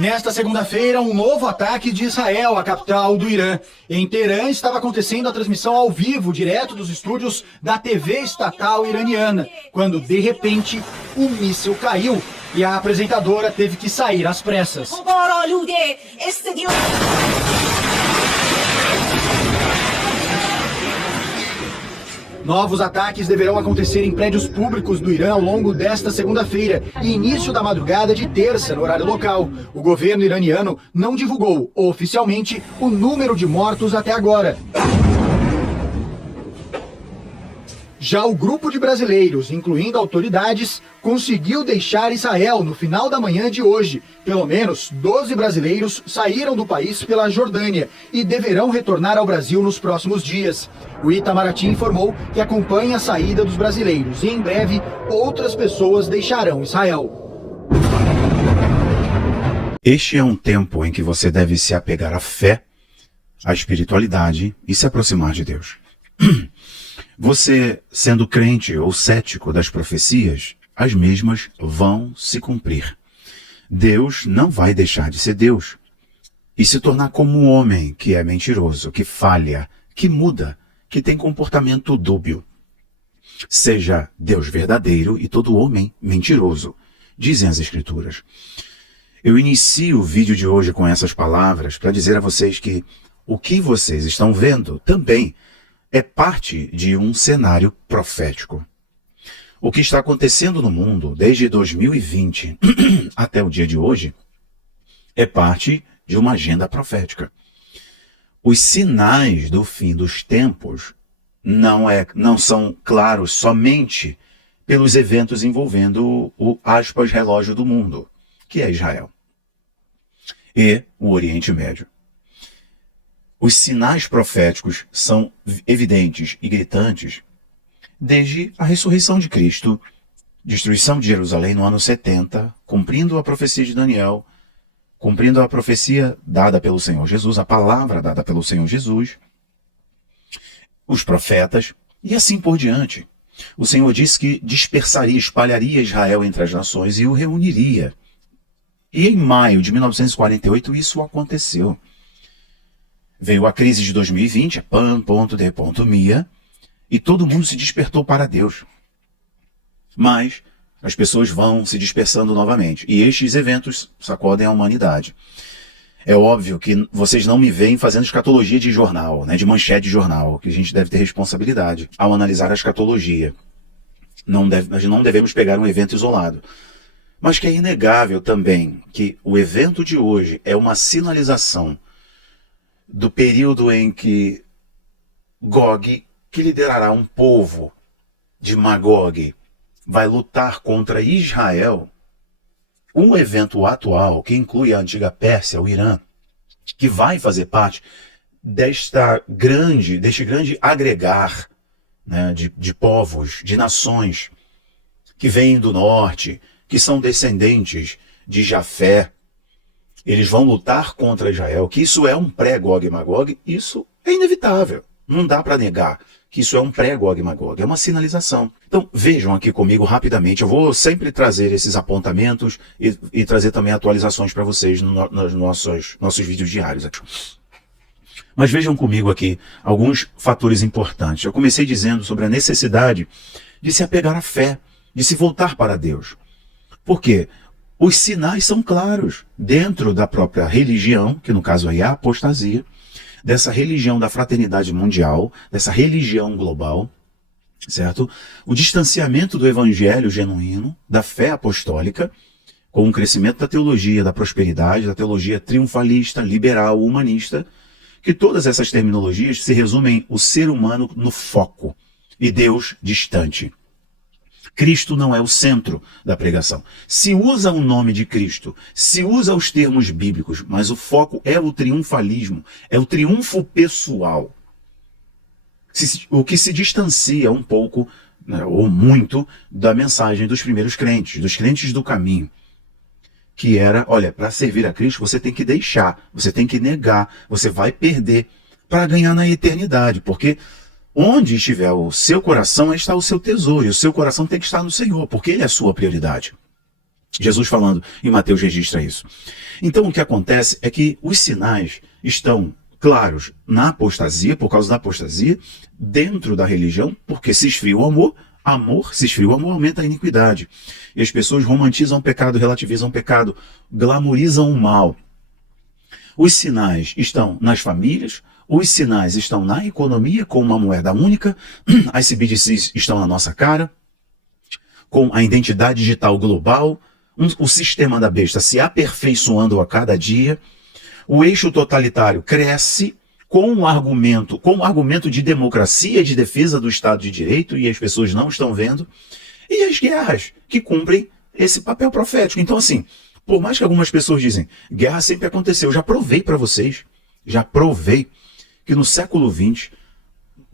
Nesta segunda-feira, um novo ataque de Israel à capital do Irã. Em Teherã estava acontecendo a transmissão ao vivo, direto dos estúdios da TV estatal iraniana, quando, de repente, o míssil caiu e a apresentadora teve que sair às pressas. Novos ataques deverão acontecer em prédios públicos do Irã ao longo desta segunda-feira e início da madrugada de terça, no horário local. O governo iraniano não divulgou oficialmente o número de mortos até agora. Já o grupo de brasileiros, incluindo autoridades, conseguiu deixar Israel no final da manhã de hoje. Pelo menos 12 brasileiros saíram do país pela Jordânia e deverão retornar ao Brasil nos próximos dias. O Itamaraty informou que acompanha a saída dos brasileiros e em breve outras pessoas deixarão Israel. Este é um tempo em que você deve se apegar à fé, à espiritualidade e se aproximar de Deus. Você, sendo crente ou cético das profecias, as mesmas vão se cumprir. Deus não vai deixar de ser Deus e se tornar como um homem que é mentiroso, que falha, que muda, que tem comportamento dúbio. Seja Deus verdadeiro e todo homem mentiroso, dizem as Escrituras. Eu inicio o vídeo de hoje com essas palavras para dizer a vocês que o que vocês estão vendo também é parte de um cenário profético. O que está acontecendo no mundo desde 2020 até o dia de hoje é parte de uma agenda profética. Os sinais do fim dos tempos não são claros somente pelos eventos envolvendo o relógio do mundo, que é Israel, e o Oriente Médio. Os sinais proféticos são evidentes e gritantes desde a ressurreição de Cristo, destruição de Jerusalém no ano 70, cumprindo a profecia de Daniel, cumprindo a profecia dada pelo Senhor Jesus, a palavra dada pelo Senhor Jesus, os profetas e assim por diante. O Senhor disse que dispersaria, espalharia Israel entre as nações e o reuniria. E em maio de 1948 isso aconteceu. Veio a crise de 2020, pan.de.mia, e todo mundo se despertou para Deus. Mas as pessoas vão se dispersando novamente, e estes eventos sacodem a humanidade. É óbvio que vocês não me veem fazendo escatologia de jornal, de manchete de jornal, que a gente deve ter responsabilidade ao analisar a escatologia. Nós não devemos pegar um evento isolado. Mas que é inegável também que o evento de hoje é uma sinalização do período em que Gog, que liderará um povo de Magog, vai lutar contra Israel, um evento atual que inclui a antiga Pérsia, o Irã, que vai fazer parte deste grande agregar de povos, de nações que vêm do norte, que são descendentes de Jafé. Eles vão lutar contra Israel, que isso é um pré-Gog e Magog, isso é inevitável. Não dá para negar que isso é um pré-Gog e Magog, é uma sinalização. Então vejam aqui comigo rapidamente, eu vou sempre trazer esses apontamentos e trazer também atualizações para vocês nos nossos vídeos diários. Mas vejam comigo aqui alguns fatores importantes. Eu comecei dizendo sobre a necessidade de se apegar à fé, de se voltar para Deus. Por quê? Os sinais são claros dentro da própria religião, que no caso aí é a apostasia, dessa religião da fraternidade mundial, dessa religião global, certo? O distanciamento do evangelho genuíno, da fé apostólica, com o crescimento da teologia da prosperidade, da teologia triunfalista, liberal, humanista, que todas essas terminologias se resumem o ser humano no foco e Deus distante. Cristo não é o centro da pregação. Se usa o nome de Cristo, se usa os termos bíblicos, mas o foco é o triunfalismo, é o triunfo pessoal. O que se distancia um pouco, ou muito, da mensagem dos primeiros crentes, dos crentes do caminho. Que era, olha, para servir a Cristo você tem que deixar, você tem que negar, você vai perder para ganhar na eternidade, porque onde estiver o seu coração, aí está o seu tesouro, e o seu coração tem que estar no Senhor, porque Ele é a sua prioridade. Jesus falando em Mateus registra isso. Então o que acontece é que os sinais estão claros na apostasia, por causa da apostasia, dentro da religião, porque se esfria o amor, se esfria o amor, aumenta a iniquidade. E as pessoas romantizam o pecado, relativizam o pecado, glamorizam o mal. Os sinais estão nas famílias, os sinais estão na economia, com uma moeda única, as CBDCs estão na nossa cara, com a identidade digital global, o sistema da besta se aperfeiçoando a cada dia, o eixo totalitário cresce com um argumento de democracia e de defesa do Estado de Direito, e as pessoas não estão vendo, e as guerras que cumprem esse papel profético. Então, assim, por mais que algumas pessoas dizem, guerra sempre aconteceu, eu já provei para vocês, que no século XX,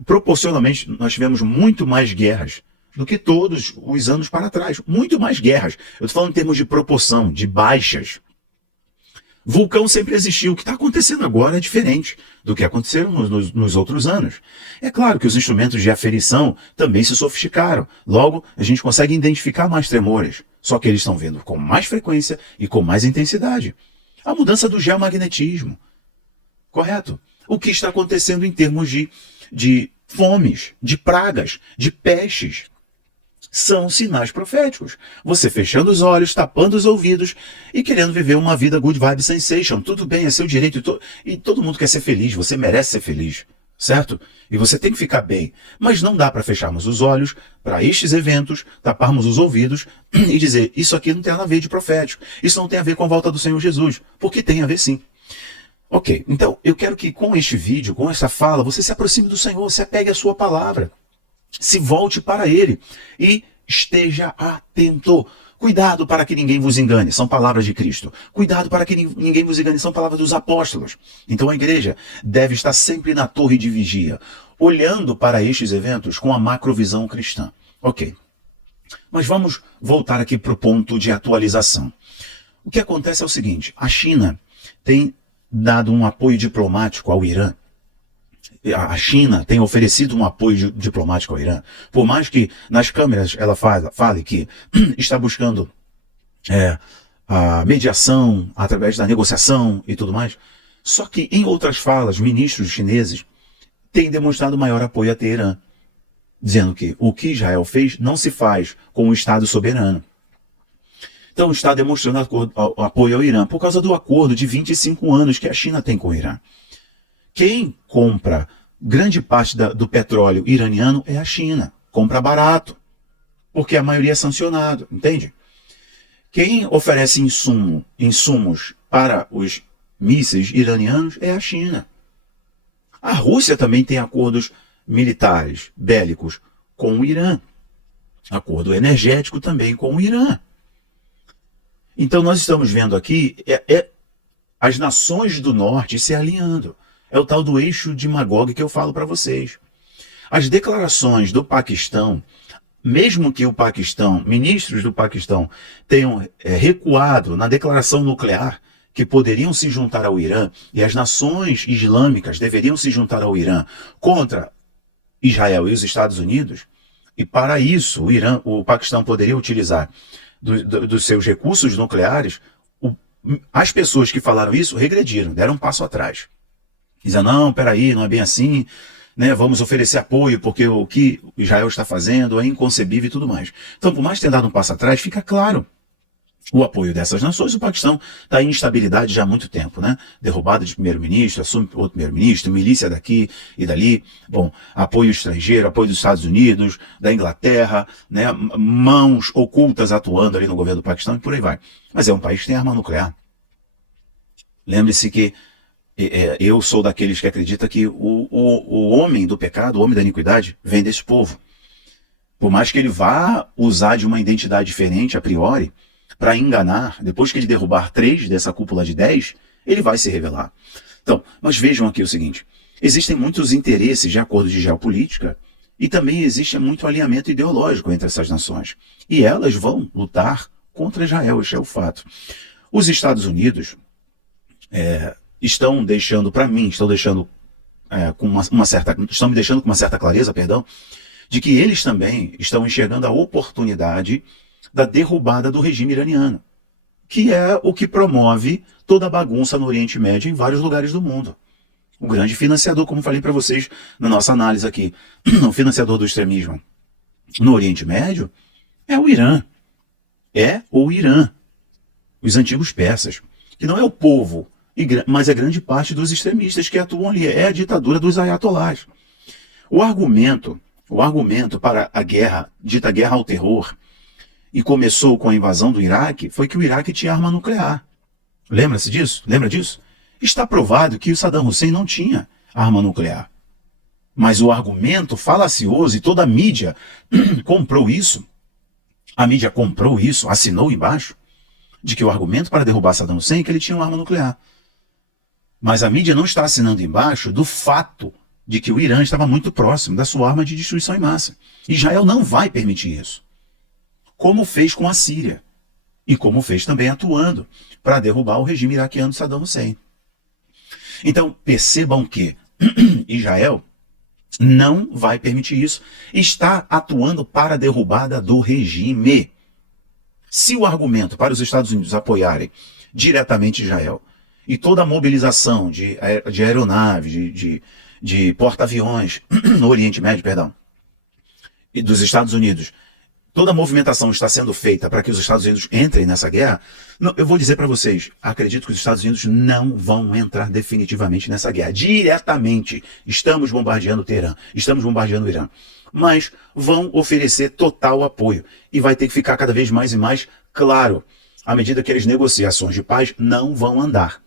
proporcionalmente, nós tivemos muito mais guerras do que todos os anos para trás. Muito mais guerras. Eu estou falando em termos de proporção, de baixas. Vulcão sempre existiu. O que está acontecendo agora é diferente do que aconteceram nos outros anos. É claro que os instrumentos de aferição também se sofisticaram. Logo, a gente consegue identificar mais tremores. Só que eles estão vindo com mais frequência e com mais intensidade. A mudança do geomagnetismo. Correto? O que está acontecendo em termos de fomes, de pragas, de pestes. São sinais proféticos. Você fechando os olhos, tapando os ouvidos e querendo viver uma vida good vibe sensation. Tudo bem, é seu direito e todo mundo quer ser feliz. Você merece ser feliz, certo? E você tem que ficar bem. Mas não dá para fecharmos os olhos para estes eventos, taparmos os ouvidos e dizer, isso aqui não tem nada a ver de profético. Isso não tem a ver com a volta do Senhor Jesus. Porque tem a ver sim. Ok, então eu quero que com este vídeo, com essa fala, você se aproxime do Senhor, se apegue à sua palavra. Se volte para ele e esteja atento. Cuidado para que ninguém vos engane, são palavras de Cristo. Cuidado para que ninguém vos engane, são palavras dos apóstolos. Então a igreja deve estar sempre na torre de vigia, olhando para estes eventos com a macrovisão cristã. Ok, mas vamos voltar aqui para o ponto de atualização. O que acontece é o seguinte, a China tem dado um apoio diplomático ao Irã. A China tem oferecido um apoio diplomático ao Irã. Por mais que nas câmeras ela fale que está buscando a mediação através da negociação e tudo mais, só que em outras falas, ministros chineses têm demonstrado maior apoio a Teherã, dizendo que o que Israel fez não se faz com o Estado soberano. Então está demonstrando apoio ao Irã por causa do acordo de 25 anos que a China tem com o Irã. Quem compra grande parte do petróleo iraniano é a China. Compra barato, porque a maioria é sancionado, entende? Quem oferece insumos para os mísseis iranianos é a China. A Rússia também tem acordos militares, bélicos, com o Irã. Acordo energético também com o Irã. Então nós estamos vendo aqui as nações do norte se alinhando. É o tal do eixo de Magog que eu falo para vocês. As declarações do Paquistão, mesmo que o Paquistão, ministros do Paquistão, tenham recuado na declaração nuclear, que poderiam se juntar ao Irã, e as nações islâmicas deveriam se juntar ao Irã contra Israel e os Estados Unidos, e para isso o Paquistão poderia utilizar dos seus recursos nucleares, as pessoas que falaram isso regrediram, deram um passo atrás. Dizem, não, peraí, não é bem assim, né? Vamos oferecer apoio porque o que Israel está fazendo é inconcebível e tudo mais. Então, por mais ter dado um passo atrás, fica claro o apoio dessas nações. O Paquistão está em instabilidade já há muito tempo, né? Derrubada de primeiro-ministro, assume outro primeiro-ministro, milícia daqui e dali. Bom, apoio estrangeiro, apoio dos Estados Unidos, da Inglaterra, né? Mãos ocultas atuando ali no governo do Paquistão e por aí vai. Mas é um país que tem arma nuclear. Lembre-se que eu sou daqueles que acredita que o homem do pecado, o homem da iniquidade, vem desse povo. Por mais que ele vá usar de uma identidade diferente a priori, para enganar, depois que ele derrubar 3 dessa cúpula de 10, ele vai se revelar. Então, mas vejam aqui o seguinte, existem muitos interesses de acordo de geopolítica e também existe muito alinhamento ideológico entre essas nações. E elas vão lutar contra Israel, este é o fato. Os Estados Unidos estão me deixando com uma certa clareza, de que eles também estão enxergando a oportunidade da derrubada do regime iraniano. que é o que promove toda a bagunça no Oriente Médio e em vários lugares do mundo. O grande financiador, como falei para vocês na nossa análise aqui, o financiador do extremismo no Oriente Médio é o Irã. É o Irã. Os antigos persas. Que não é o povo, mas é grande parte dos extremistas que atuam ali. É a ditadura dos ayatolás. O argumento para a guerra, dita guerra ao terror, e começou com a invasão do Iraque, foi que o Iraque tinha arma nuclear. Lembra-se disso? Lembra disso? Está provado que o Saddam Hussein não tinha arma nuclear. Mas o argumento falacioso, e toda a mídia comprou isso, assinou embaixo, de que o argumento para derrubar Saddam Hussein é que ele tinha uma arma nuclear. Mas a mídia não está assinando embaixo do fato de que o Irã estava muito próximo da sua arma de destruição em massa. Israel não vai permitir isso. Como fez com a Síria. E como fez também atuando para derrubar o regime iraquiano de Saddam Hussein. Então, percebam que Israel não vai permitir isso. Está atuando para a derrubada do regime. Se o argumento para os Estados Unidos apoiarem diretamente Israel e toda a mobilização de aeronaves, de porta-aviões no Oriente Médio, e dos Estados Unidos, toda a movimentação está sendo feita para que os Estados Unidos entrem nessa guerra, eu vou dizer para vocês, acredito que os Estados Unidos não vão entrar definitivamente nessa guerra. Diretamente, estamos bombardeando Teherã, estamos bombardeando o Irã, mas vão oferecer total apoio. E vai ter que ficar cada vez mais e mais claro, à medida que as negociações de paz não vão andar.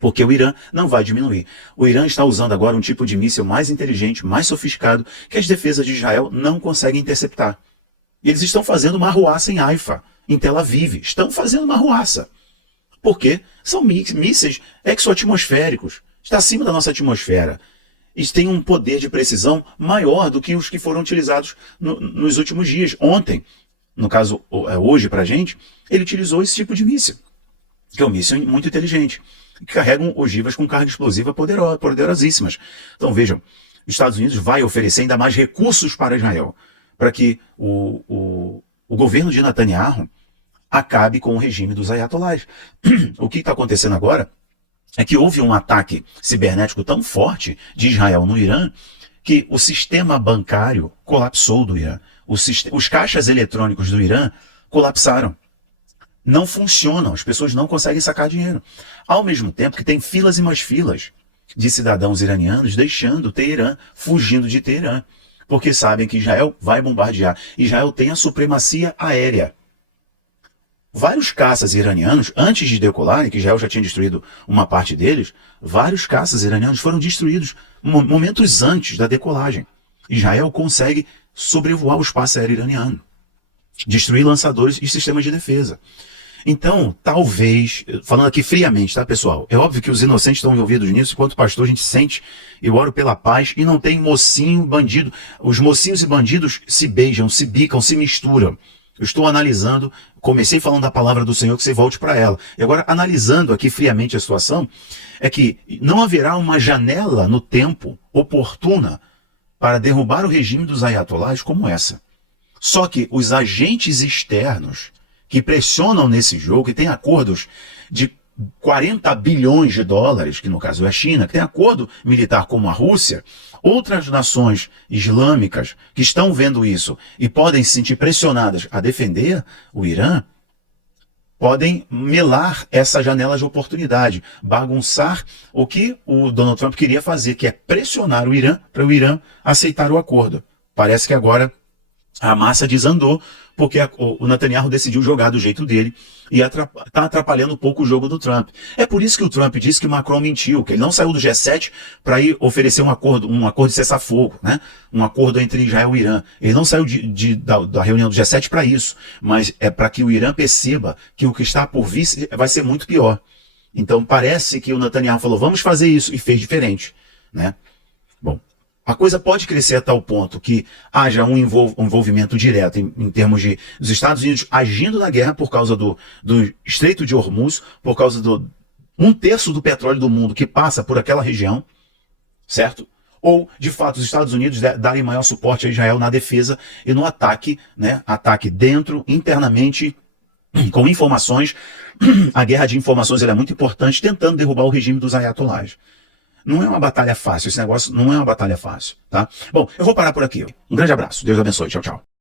Porque o Irã não vai diminuir. O Irã está usando agora um tipo de míssil mais inteligente, mais sofisticado, que as defesas de Israel não conseguem interceptar. Eles estão fazendo uma arruaça em Haifa, em Tel Aviv. Estão fazendo uma arruaça. Por quê? São mísseis exoatmosféricos. Está acima da nossa atmosfera. Eles têm um poder de precisão maior do que os que foram utilizados nos últimos dias. Ontem, no caso hoje para a gente, ele utilizou esse tipo de míssil, que é um míssil muito inteligente, que carregam ogivas com carga explosiva poderosíssimas. Então vejam, os Estados Unidos vai oferecer ainda mais recursos para Israel, para que o governo de Netanyahu acabe com o regime dos ayatolás. O que está acontecendo agora é que houve um ataque cibernético tão forte de Israel no Irã que o sistema bancário colapsou do Irã. Os caixas eletrônicos do Irã colapsaram. Não funcionam, as pessoas não conseguem sacar dinheiro. Ao mesmo tempo que tem filas e mais filas de cidadãos iranianos deixando Teherã, fugindo de Teherã, porque sabem que Israel vai bombardear. Israel tem a supremacia aérea. Vários caças iranianos, antes de decolarem, que Israel já tinha destruído uma parte deles, vários caças iranianos foram destruídos momentos antes da decolagem. Israel consegue sobrevoar o espaço aéreo iraniano, destruir lançadores e sistemas de defesa. Então, talvez, falando aqui friamente, tá, pessoal? É óbvio que os inocentes estão envolvidos nisso, enquanto pastor a gente sente, eu oro pela paz, e não tem mocinho, bandido. Os mocinhos e bandidos se beijam, se bicam, se misturam. Eu estou analisando, comecei falando da palavra do Senhor, que você volte para ela. E agora, analisando aqui friamente a situação, é que não haverá uma janela no tempo oportuna para derrubar o regime dos ayatolás como essa. Só que os agentes externos que pressionam nesse jogo, que tem acordos de 40 bilhões de dólares, que no caso é a China, que tem acordo militar como a Rússia, outras nações islâmicas que estão vendo isso e podem se sentir pressionadas a defender o Irã, podem melar essa janela de oportunidade, bagunçar o que o Donald Trump queria fazer, que é pressionar o Irã para o Irã aceitar o acordo. Parece que agora a massa desandou, porque o Netanyahu decidiu jogar do jeito dele e está atrapalhando um pouco o jogo do Trump. É por isso que o Trump disse que o Macron mentiu, que ele não saiu do G7 para ir oferecer um acordo de cessar-fogo, né? Um acordo entre Israel e Irã. Ele não saiu da reunião do G7 para isso, mas é para que o Irã perceba que o que está por vir vai ser muito pior. Então parece que o Netanyahu falou, vamos fazer isso, e fez diferente, né? Bom, a coisa pode crescer a tal ponto que haja um envolvimento direto em termos de os Estados Unidos agindo na guerra por causa do Estreito de Hormuz, por causa do 1/3 do petróleo do mundo que passa por aquela região, certo? Ou, de fato, os Estados Unidos darem maior suporte a Israel na defesa e no ataque, né? Ataque dentro, internamente, com informações. A guerra de informações ela é muito importante, tentando derrubar o regime dos ayatollahs. Não é uma batalha fácil, esse negócio não é uma batalha fácil, tá? Bom, eu vou parar por aqui. Um grande abraço, Deus abençoe, tchau, tchau.